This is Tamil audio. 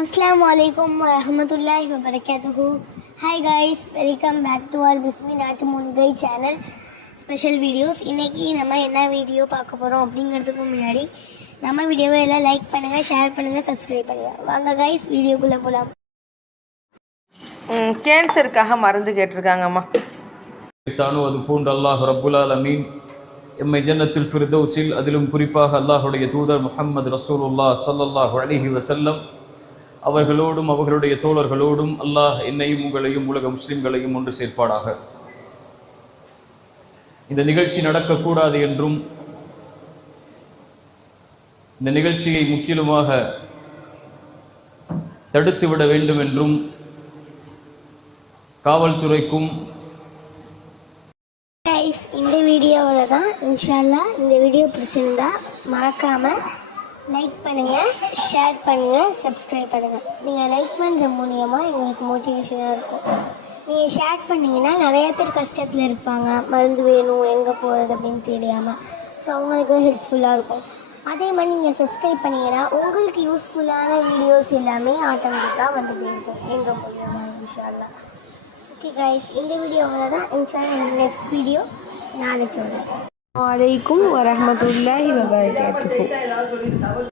Assalamu alaikum wa rahmatullahi wa barakatuhu. Hi guys, welcome back to our Bismi Natu Munigai channel special videos. இன்னைக்கு நம்ம என்ன வீடியோ பார்க்க போறோம் அப்படிங்கிறதுக்கு முன்னாடி நம்ம வீடியோவை எல்லாம் லைக் பண்ணுங்க, ஷேர் பண்ணுங்க, சப்ஸ்கிரைப் பண்ணுங்க. வாங்க guys, வீடியோக்குள்ள போலாம். கேன்சருக்காக மருந்து கேட்டிருக்காங்கம்மா. தானோ அது போன்ற அல்லாஹ் ரப்புல் ஆலமீன் எம்மை ஜன்னத்துல் ஃபிர்தௌஸில் அதிலும் குறிப்பாக அல்லாஹுடைய தூதர் முஹம்மது ரசூலுல்லாஹ் ஸல்லல்லாஹு அலைஹி வஸல்லம் அவர்களோடும் அவர்களுடைய தோழர்களோடும் அல்லாஹ் என்னையும் உங்களையும் உலக முஸ்லிம்களையும் ஒன்று சேர்ப்பாடாக. இந்த நிகழ்ச்சி நடக்கக்கூடாது என்றும் இந்த நிகழ்ச்சியை முற்றிலுமாக தடுத்துவிட வேண்டும் என்றும் காவல்துறைக்கும் இந்த வீடியோவில் தான் இன்ஷால்லா. இந்த வீடியோ பிடிச்சிருந்தா மறக்காமல் லைக் பண்ணுங்கள், ஷேர் பண்ணுங்கள், சப்ஸ்கிரைப் பண்ணுங்கள். நீங்கள் லைக் பண்ணுற மூலியமாக எங்களுக்கு மோட்டிவேஷனாக இருக்கும். நீங்கள் ஷேர் பண்ணிங்கன்னா நிறைய பேர் கஷ்டத்தில் இருப்பாங்க, மருந்து வேணும், எங்கே போகிறது அப்படின்னு தெரியாமல். ஸோ அவங்களுக்கு ஹெல்ப்ஃபுல்லாக இருக்கும். அதே மாதிரி நீங்கள் சப்ஸ்கிரைப் பண்ணிங்கன்னா உங்களுக்கு யூஸ்ஃபுல்லான வீடியோஸ் எல்லாமே ஆட்டோமேட்டிக்காக வந்துகிட்டே இருக்கும் எங்கள் மூலியமாக இன்ஷால்லா. ஓகே கைஸ், இந்த வீடியோவில் தான் இன்ஷால்லா நெக்ஸ்ட் வீடியோ நாளைக்கு வரும். வலைக்கும் வரஹ்மத்துல்லாஹி வபரகாத்துஹு.